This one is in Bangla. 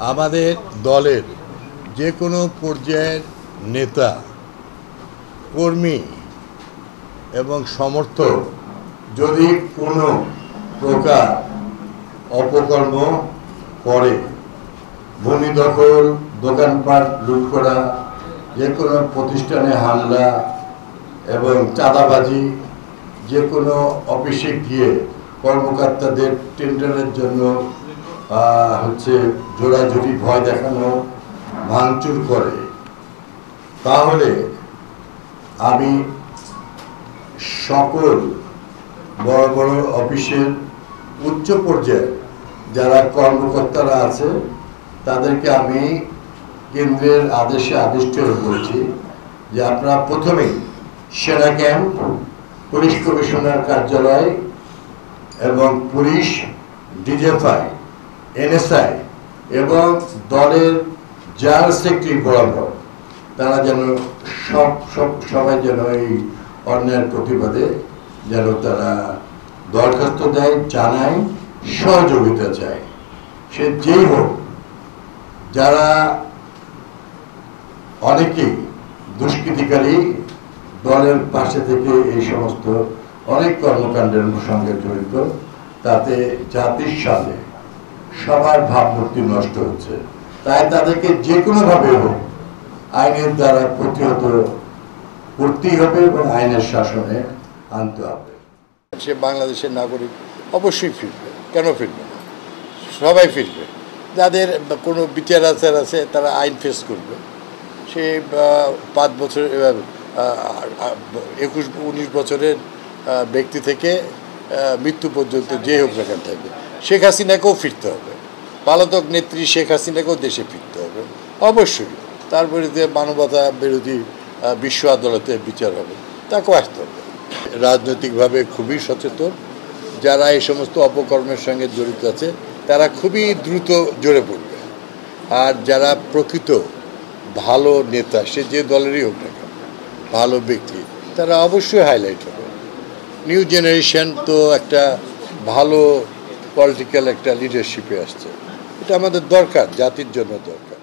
আমাদের দলের যে কোনো পর্যায়ের নেতা কর্মী এবং সমর্থক যদি কোনো প্রকার অপকর্ম করে, ভূমি দখল, দোকানপাট লুট করা, যে কোনো প্রতিষ্ঠানে হামলা এবং চাঁদাবাজি, যে কোনো অফিসে গিয়ে কর্মকর্তাদের টেন্ডারের জন্য জোড়াজুড়ি ভয় দেখানো, ভাঙচুর করে, তাহলে আমি সকল বড় বড় অফিসের উচ্চ পর্যায়ে যারা কর্মকর্তারা আছে তাদেরকে আমি কেন্দ্রের আদেশে আদিষ্ট করেছি যে আপনারা প্রথমেই সেনা ক্যাম্প, পুলিশ কমিশনার কার্যালয় এবং পুলিশ, ডিজিএফআই, এনএসআই এবং দলের জেনারেল সেক্রেটারি বরাবর তারা যেন সবাই যেন এই অন্যায়ের প্রতিবাদে যেন তারা দরখাস্ত দেয়, জানায়, সহযোগিতা চায়। সে যেই হোক, যারা অনেকেই দুষ্কৃতিকারী দলের পাশে থেকে এই সমস্ত অনেক কর্মকাণ্ডের সঙ্গে জড়িত, তাতে জাতির সাথে সবার ভাবমূর্তি নষ্ট হচ্ছে। তাই তাদেরকে যে কোনোভাবে হোক আইনের দ্বারা প্রতিহত করতেই হবে এবং আইনের শাসনে আনতে হবে। সে বাংলাদেশের নাগরিক অবশ্যই ফিরবে, কেন ফিরবে না? সবাই ফিরবে। যাদের কোনো বিচার আচার আছে তারা আইন ফেস করবে। সে 5 বছর 19 বছরের ব্যক্তি থেকে মৃত্যু পর্যন্ত যে হোক না কেন থাকবে। শেখ হাসিনাকেও ফিরতে হবে, পলাতক নেত্রী শেখ হাসিনাকেও দেশে ফিরতে হবে অবশ্যই। তার বিরুদ্ধে মানবতা বিরোধী বিশ্ব আদালতে বিচার হবে, তাকেও আসতে হবে। রাজনৈতিকভাবে খুবই সচেতন, যারা এই সমস্ত অপকর্মের সঙ্গে জড়িত আছে তারা খুবই দ্রুত জড়ে পড়বে। আর যারা প্রকৃত ভালো নেতা, সে যে দলেরই হোক না কেন, ভালো ব্যক্তি, তারা অবশ্যই হাইলাইট হবে। নিউ জেনারেশন তো একটা ভালো পলিটিক্যাল একটা লিডারশিপে আসছে, এটা আমাদের দরকার, জাতির জন্য দরকার।